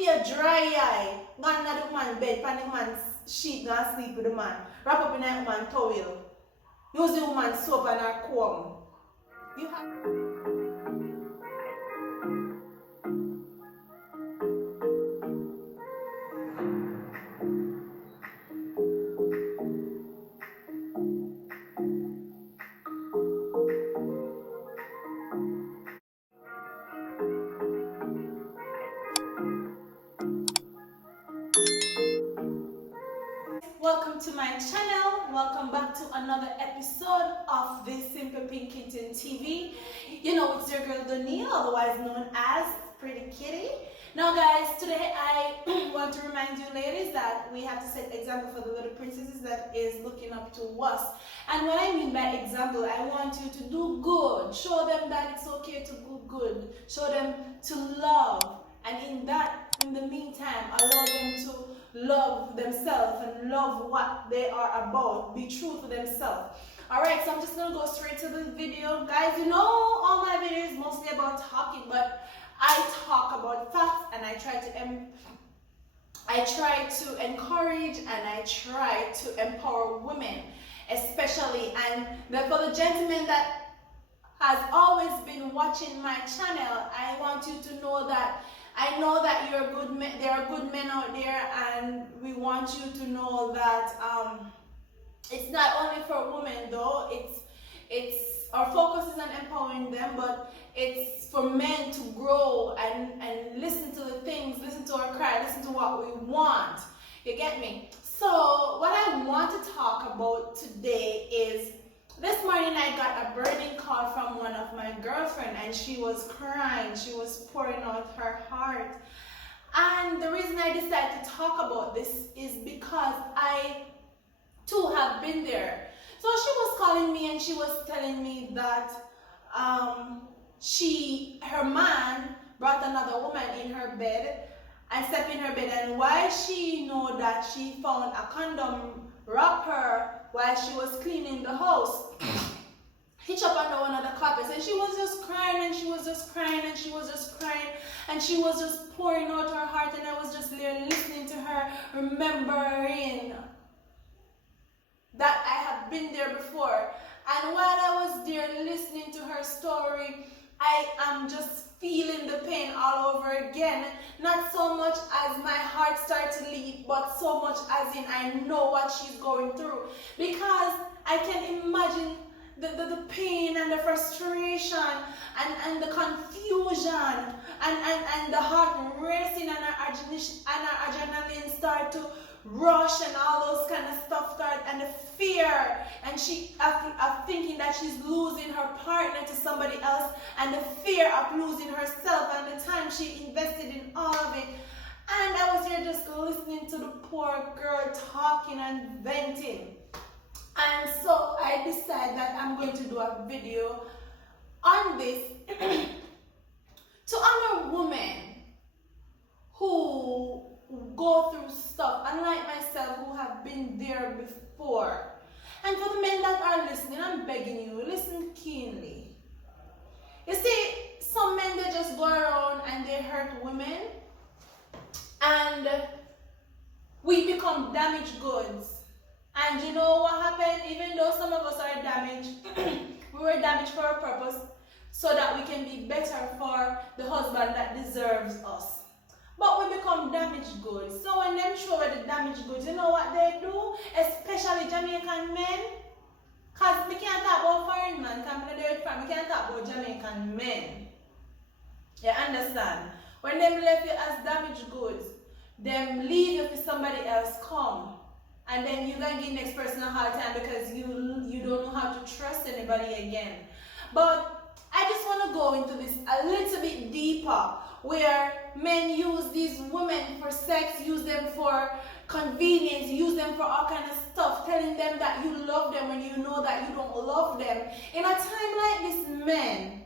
be a dry eye, gone to the man bed, pan the man's sheet, gonna sleep with the man. Wrap up in a woman towel. Use the woman's soap and her comb. You have... Welcome to my channel. Welcome back to another episode of this Simple Pink Kitten TV. You know, it's your girl Doniel, otherwise known as Pretty Kitty. Now guys, today I want to remind you ladies that we have to set example for the little princesses that is looking up to us. And what I mean by example, I want you to do good. Show them that it's okay to do good. Show them to love. And in the meantime, allow them to love themselves and love what they are about. Be true to themselves. Alright, so I'm just going to go straight to the video. Guys, you know all my videos mostly about talking, but I talk about facts and I try to encourage and I try to empower women, especially. And for the gentlemen that has always been watching my channel, I want you to know that I know that you're good men, there are good men out there, and we want you to know that it's not only for women though, it's our focus is on empowering them, but it's for men to grow and listen to the things, listen to our cry, listen to what we want. You get me? So what I want to talk about today is, this morning I got a burning call from one of my girlfriends and she was crying, she was pouring out her heart. And the reason I decided to talk about this is because I too have been there. So she was calling me and she was telling me that her man brought another woman in her bed and slept in her bed, and why she know that she found a condom wrapper while she was cleaning the house hitch up under one of the carpets, and she was just crying and she was just crying and she was just crying and she was just pouring out her heart, and I was just there listening to her, remembering that I have been there before. And while I was there listening to her story, I am just feeling the pain all over again. Not so much as my heart started to leap, but so much as in I know what she's going through. Because I can imagine the pain and the frustration and the confusion and the heart racing and her adrenaline start to rush and all those kind of stuff start, and the fear, and she of thinking that she's losing her partner to somebody else, and the fear of losing herself and the time she invested in all of it. And I was here just listening to the poor girl talking and venting. And so I decided that I'm going to do a video on this to honor women who go through stuff, unlike myself, who have been there before. And for the men that are listening, I'm begging you, listen keenly. You see, some men, they just go around and they hurt women, and we become damaged goods. And you know what happened? Even though some of us are damaged, we were damaged for a purpose, so that we can be better for the husband that deserves us. But we become damaged goods. So when them show the damaged goods, you know what they do? Especially Jamaican men. Because we can't talk about foreign men, we can't talk about Jamaican men. You understand? When them left you as damaged goods, them leave you for somebody else come. And then you're going to give the next person a hard time because you don't know how to trust anybody again. But I just want to go into this a little bit deeper, where men use these women for sex, use them for convenience, use them for all kind of stuff, telling them that you love them when you know that you don't love them. In a time like this, men,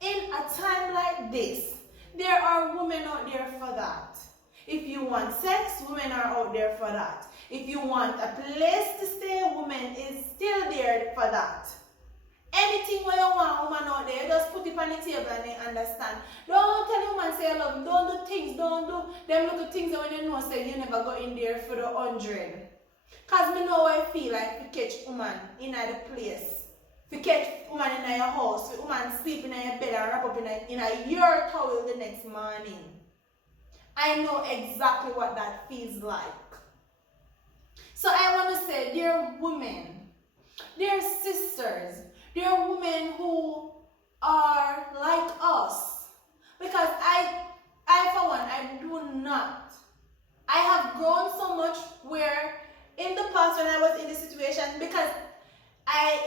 in a time like this, there are women out there for that. If you want sex, women are out there for that. If you want a place to stay, women is still there for that. Anything where you want woman out there, you just put it on the table and they understand. Don't tell the woman say I love him. Don't do things, don't do them little things that when you know say you never go in there for the 100. Cause me know what I feel like to catch woman in the place. To catch woman in your house, for woman sleeping in your bed and wrap up in your towel the next morning. I know exactly what that feels like. So I want to say, dear women, dear sisters, dear women who are like us, because I for one, I do not. I have grown so much where in the past when I was in this situation, because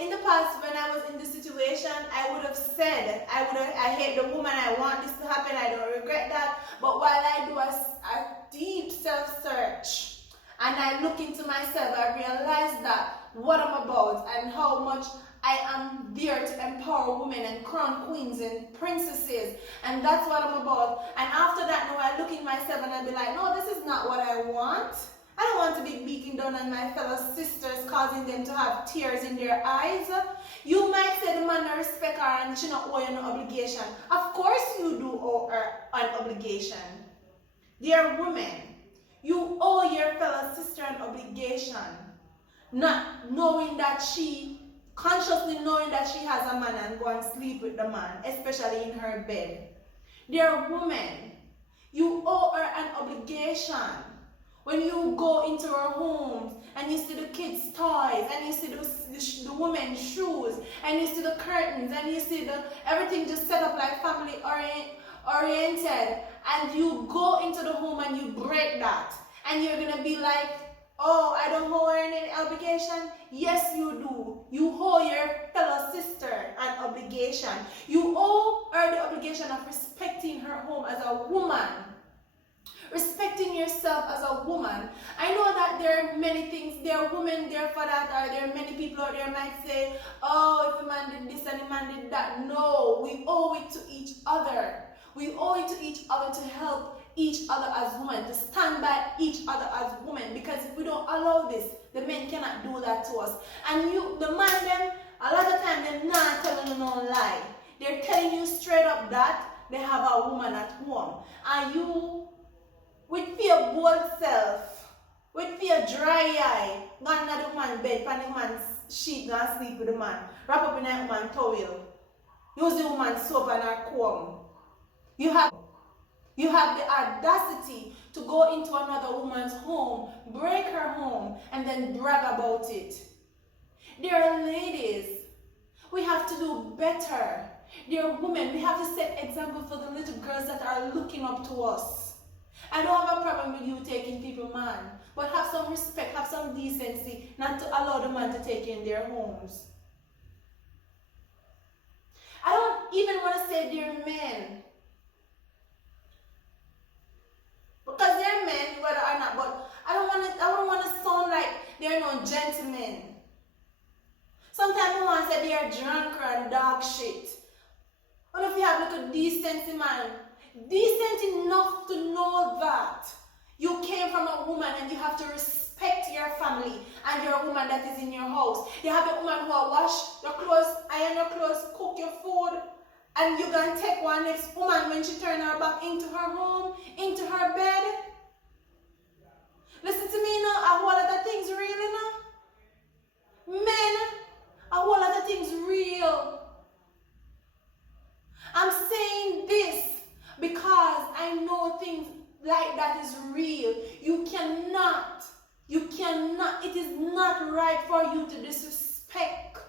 in the past when I was in this situation, I would have said, I hate the woman, I want this to happen, I don't regret that. But while I do a deep self-search and I look into myself, I realize that what I'm about and how much I am there to empower women and crown queens and princesses, and that's what I'm about. And after that, now I look in myself and I be like, no, this is not what I want. I don't want to be beating down on my fellow sisters, causing them to have tears in their eyes. You might say the man respect her and she not owe you no obligation. Of course you do owe her an obligation. Dear women, you owe your fellow sister an obligation. Not knowing that consciously knowing that she has a man and go and sleep with the man, especially in her bed. Dear woman, you owe her an obligation. When you go into her homes and you see the kids' toys and you see the women's shoes and you see the curtains and you see everything just set up like family oriented, and you go into the home and you break that and you're going to be like, oh, I don't owe her any obligation. Yes, you do. You owe your fellow sister an obligation. You owe her the obligation of respecting her home as a woman. Respecting yourself as a woman. I know that there are many things, there are women there for that, or there are many people out there might say, oh, if a man did this and a man did that. No, we owe it to each other. We owe it to each other to help each other as women, to stand by each other as women, because if we don't allow this, the men cannot do that to us. And the man, them, a lot of time, they're not telling you no lie. They're telling you straight up that they have a woman at home. And you, with your bold self, with your dry eye, go in the woman's bed, pan the man's sheet, go and sleep with the man, wrap up in the woman's towel, use the woman's soap and her comb. You have the audacity to go into another woman's home, break her home, and then brag about it. Dear ladies, we have to do better. Dear women, we have to set example for the little girls that are looking up to us. I don't have a problem with you taking people man, but have some respect, have some decency, not to allow the man to take you in their homes. I don't even want to say dear men, because they're men, whether or not, but I don't want to sound like they're no gentlemen. Sometimes I want to say they're drunk and dog shit. What if you have like a decency man? Decent enough to know that you came from a woman and you have to respect your family and your woman that is in your house. You have a woman who will wash your clothes, iron your clothes, cook your food, and you can take one next woman when she turns her back into her home, into her bed. Listen to me now, a whole lot of things real now. Men, a whole lot of things real. I'm saying this because I know things like that is real. You cannot, it is not right for you to disrespect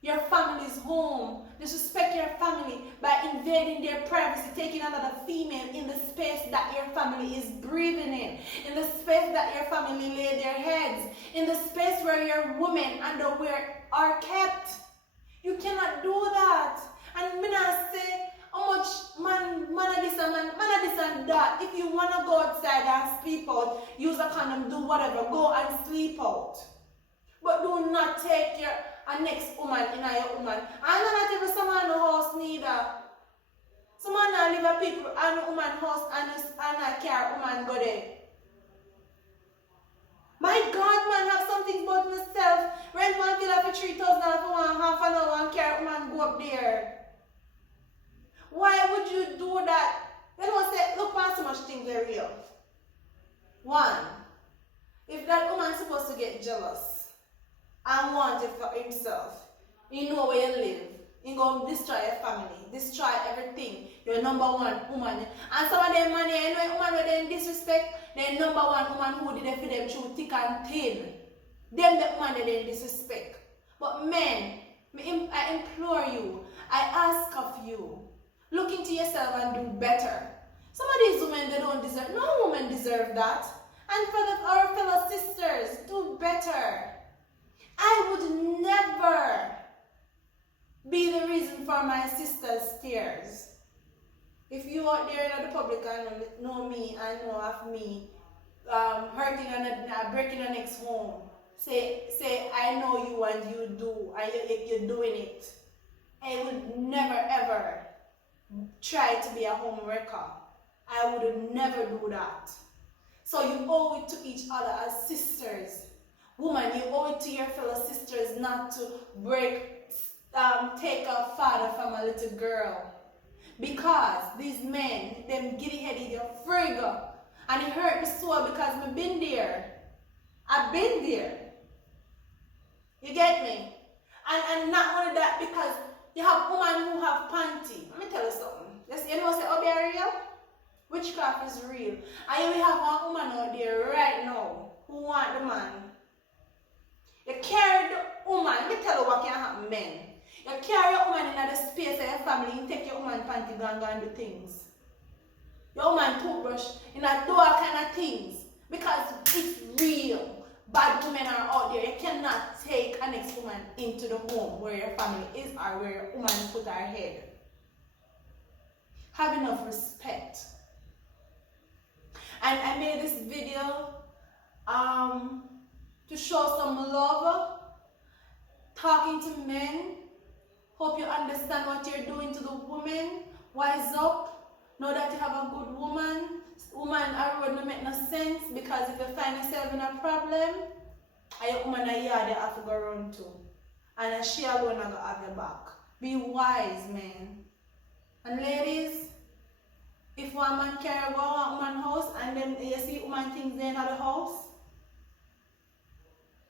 your family's home, disrespect your family by invading their privacy, taking another female in the space that your family is breathing in the space that your family lay their heads, in the space where your women underwear are kept. You cannot do that. And me not say how much man of this and that. If you want to go outside and sleep out, use a condom, do whatever, go and sleep out. But do not take your next woman in your woman. And not even someone in the house neither. Someone not live a people and a woman house and a car woman go there. My God, man, have something about myself. Rent one villa for 3,000 for one half an hour and carry man go up there. Why would you do that? You know, say, look at so much things are real. One, if that woman is supposed to get jealous and want it for himself, he know where you live. He go destroy your family, destroy everything. You're number one woman. And some of them man, you know, woman with them disrespect, they're number one woman who did it for them through thick and thin. Them the woman that they disrespect. But men, I implore you, I ask of you, look into yourself and do better. Some of these women, they don't deserve, no woman deserve that. And for our fellow sisters, do better. I would never be the reason for my sister's tears. If you out there in the public and know me and know of me hurting and breaking the next home, say I know you and you do, and you're doing it. I would never ever try to be a home wrecker. I would never do that. So you owe it to each other as sisters. Woman, you owe it to your fellow sisters not to take a father from a little girl. Because these men, them giddy-headed, they're frig. And it hurt me so because I've been there. I've been there. You get me? And not only that, because you have women who have panty. Let me tell you something. You know, say, oh, they're real? Witchcraft is real. And you have one woman out there right now who want the man. You carry the woman. Let me tell you what can happen, men. You carry your woman in the space of your family, you take your woman panty go and do things. Your woman toothbrush, you do all kind of things. Because it's real. Bad women are out there. You cannot take a next woman into the home where your family is or where your woman put her head. Have enough respect. And I made this video to show some love, talking to men. Hope you understand what you're doing to the women. Wise up. Know that you have a good woman. Woman, I road no make no sense because if you find yourself in a problem, and your woman a yard you have to go run to. And she alone going to have your back. Be wise, man. And ladies, if one man carry go a woman's house and then you see woman things there in the house,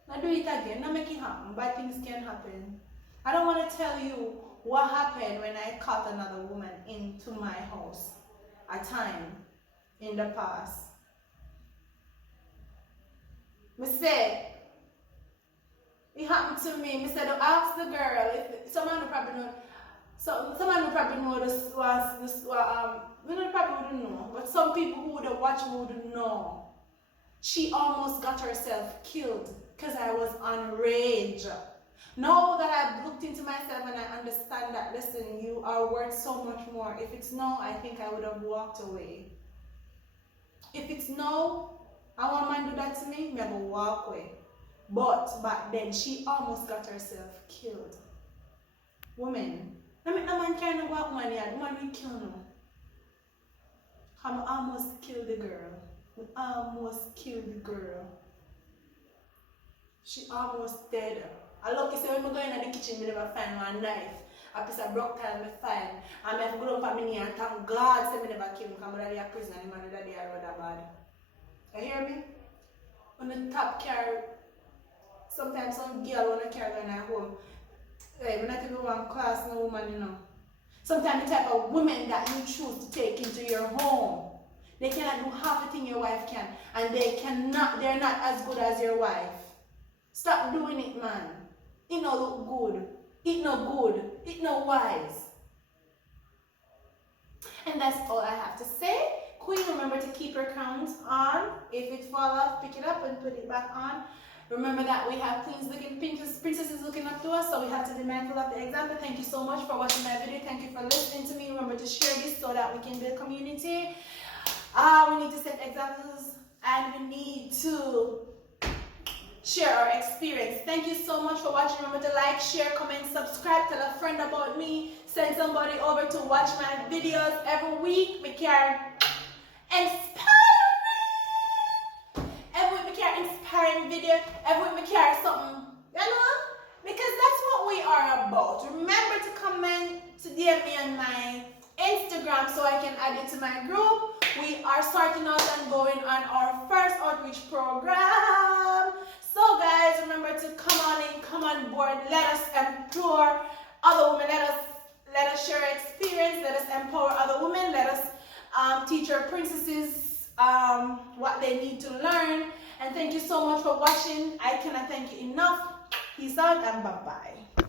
now do it again. Now make it happen. Bad things can happen. I don't want to tell you what happened when I caught another woman into my house a time in the past. I said, it happened to me. I said, ask the girl if someone who probably know. So someone who probably know this we don't probably wouldn't know, but some people who would watch would know. She almost got herself killed because I was on rage. Now that I've looked into myself and I understand that, listen, you are worth so much more. If it's no, I think I would have walked away. If it's no, I want man do that to me, I go walk away. But back then, she almost got herself killed. Woman, I mean, no man can't go out man yard, woman will kill no. I almost killed the girl. I almost killed the girl. She almost dead. I lucky say when I go in the kitchen, I never find one knife. A piece of broke tile I find. And I have to go down for me and thank God say I never kill him because I am a prisoner and my daddy are rather bad. You hear me? On the top car, sometimes some girl want to carry in her home. Like, we not even one class, no woman, you know. Sometimes the type of women that you choose to take into your home, they cannot do half the thing your wife can. And they're not as good as your wife. Stop doing it, man. It no look good. It no good. It no wise. And that's all I have to say. Queen, remember to keep your crowns on. If it fall off, pick it up and put it back on. Remember that we have queens looking, princesses looking up to us, so we have to be mindful of the example. Thank you so much for watching my video. Thank you for listening to me. Remember to share this so that we can build community. We need to set examples and we need to share our experience. Thank you so much for watching. Remember to like, share, comment, subscribe, tell a friend about me, send somebody over to watch my videos every week. We can inspire me. Every week we can inspiring my group. We are starting out and going on our first outreach program. So guys, remember to come on in, come on board. Let us empower other women. Let us share experience. Let us empower other women. Let us teach our princesses what they need to learn. And thank you so much for watching. I cannot thank you enough. Peace out and bye-bye.